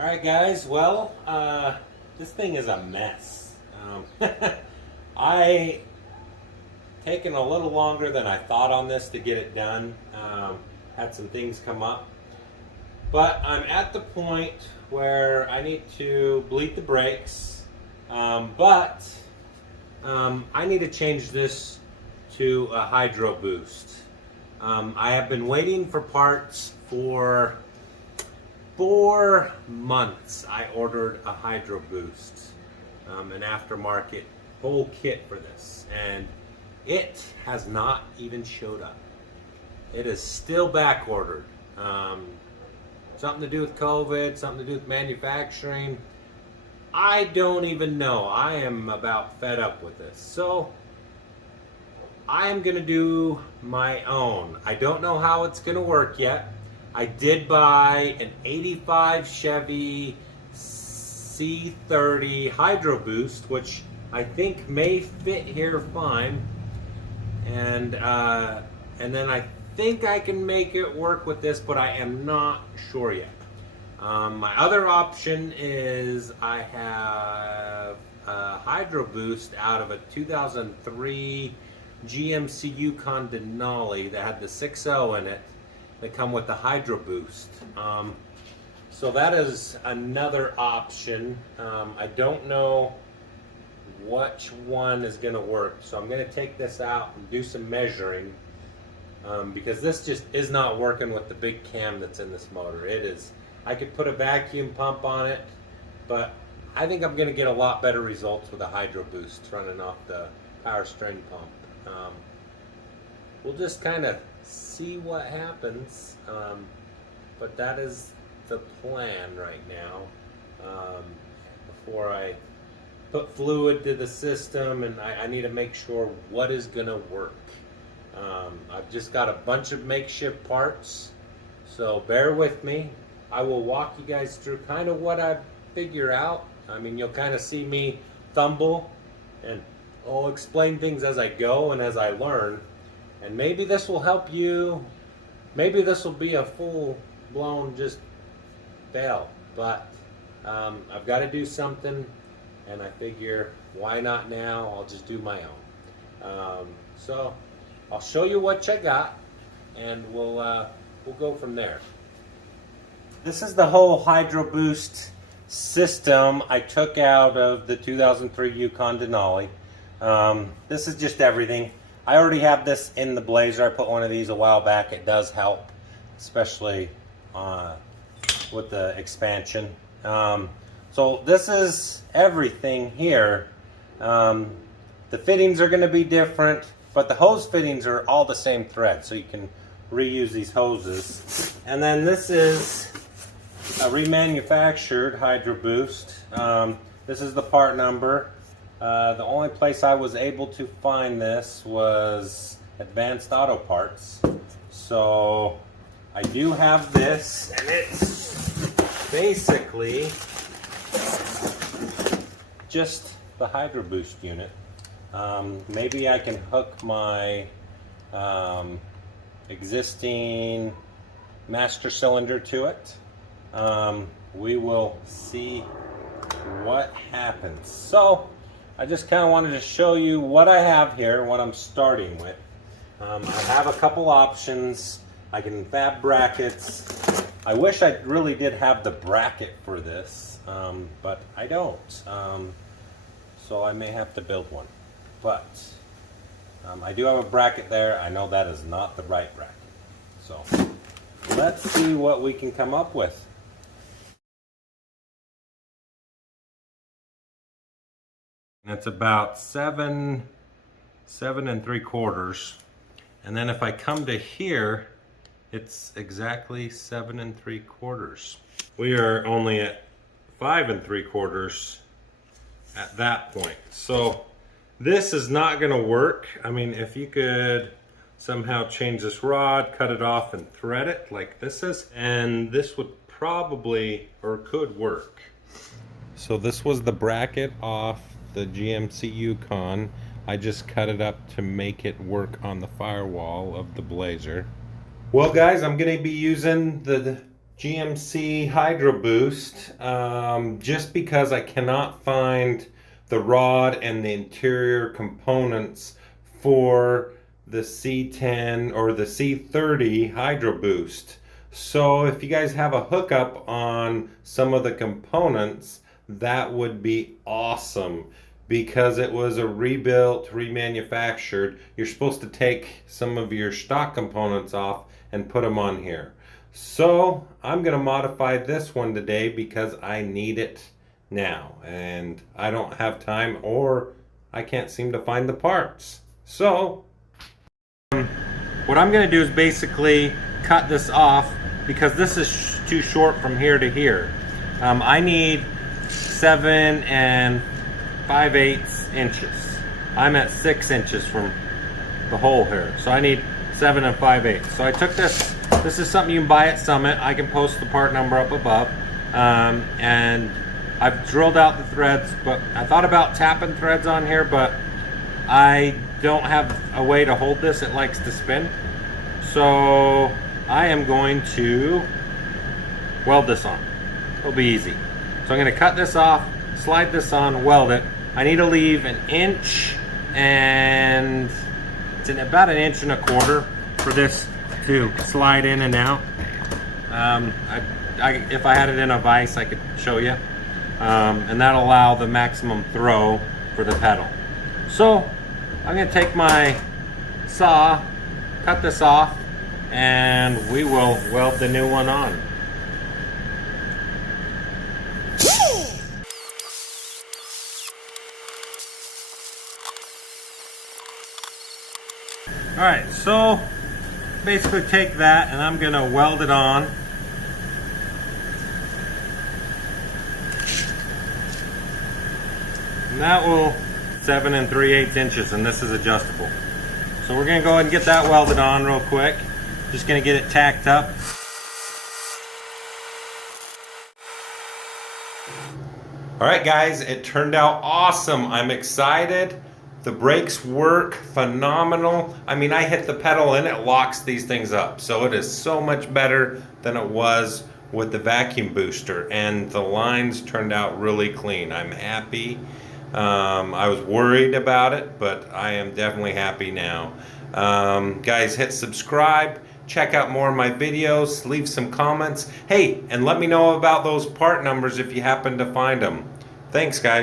Alright guys, well, this thing is a mess. I taken a little longer than I thought on this to get it done. Had some things come up. But I'm at the point where I need to bleed the brakes. I need to change this to a hydroboost. I have been waiting for parts for 4 months. I ordered a hydroboost, an aftermarket whole kit for this, and it has not even showed up. It is still back ordered. Something to do with COVID, something to do with manufacturing. I don't even know. I am about fed up with this. So I am going to do my own. I don't know how it's going to work yet. I did buy an 85 Chevy C30 hydroboost, which I think may fit here fine. And then I think I can make it work with this, but I am not sure yet. My other option is I have a hydroboost out of a 2003 Gmc Yukon Denali that had the 6.0 in it that come with the hydroboost. So that is another option. I don't know which one is going to work, so I'm going to take this out and do some measuring, because this just is not working with the big cam that's in this motor. It is. I could put a vacuum pump on it, but I think I'm going to get a lot better results with a hydroboost running off the power steering pump. We'll just kind of see what happens, but that is the plan right now. Before I put fluid to the system, and I need to make sure what is going to work. I've just got a bunch of makeshift parts, so bear with me. I will walk you guys through kind of what I figure out. I mean, you'll kind of see me fumble, and I'll explain things as I go and as I learn. And maybe this will help you. Maybe this will be a full-blown just fail. But I've got to do something, and I figure, why not now? I'll just do my own. So I'll show you what I got, and we'll go from there. This is the whole hydroboost system I took out of the 2003 Yukon Denali. This is just everything. I already have this in the Blazer. I put one of these a while back. It does help, especially with the expansion. So this is everything here. The fittings are going to be different, but the hose fittings are all the same thread, so you can reuse these hoses. And then this is a remanufactured hydroboost. This is the part number. The only place I was able to find this was Advanced Auto Parts. So I do have this, and it's basically just the hydroboost unit. Maybe I can hook my existing master cylinder to it. We will see what happens. So I just kind of wanted to show you what I have here, what I'm starting with. I have a couple options. I can fab brackets. I wish I really did have the bracket for this, but I don't. So I may have to build one. But I do have a bracket there. I know that is not the right bracket. So let's see what we can come up with. It's about 7 3/4, and then if I come to here, it's exactly 7 3/4. We are only at 5 3/4 at that point. So this is not going to work. I mean, if you could somehow change this rod, cut it off, and thread it like this is, and this would probably or could work. So this was the bracket off the GMC Yukon. I just cut it up to make it work on the firewall of the Blazer. Well guys, I'm going to be using the GMC hydroboost, just because I cannot find the rod and the interior components for the C10 or the C30 hydroboost. So if you guys have a hookup on some of the components, that would be awesome, because it was a rebuilt, remanufactured. You're supposed to take some of your stock components off and put them on here. So I'm going to modify this one today because I need it now, and I don't have time, or I can't seem to find the parts. So what I'm going to do is basically cut this off, because this is too short from here to here. I need 7 5/8 inches. I'm at 6 inches from the hole here, so I need 7 5/8. So I took this. This is something you can buy at Summit. I can post the part number up above. And I've drilled out the threads, but I thought about tapping threads on here, but I don't have a way to hold this. It likes to spin. So I am going to weld this on. It'll be easy. So I'm going to cut this off, slide this on, weld it. I need to leave 1 inch, and it's about 1.25 inches for this to slide in and out. If I had it in a vise, I could show you. And that'll allow the maximum throw for the pedal. So I'm going to take my saw, cut this off, and we will weld the new one on. Alright, so basically take that and I'm going to weld it on. And that will 7 3/8 inches, and this is adjustable. So we're going to go ahead and get that welded on real quick. Just going to get it tacked up. Alright guys, it turned out awesome. I'm excited. The brakes work phenomenal. I mean, I hit the pedal and it locks these things up. So it is so much better than it was with the vacuum booster. And the lines turned out really clean. I'm happy. I was worried about it, but I am definitely happy now. Guys, hit subscribe. Check out more of my videos. Leave some comments. Hey, and let me know about those part numbers if you happen to find them. Thanks, guys.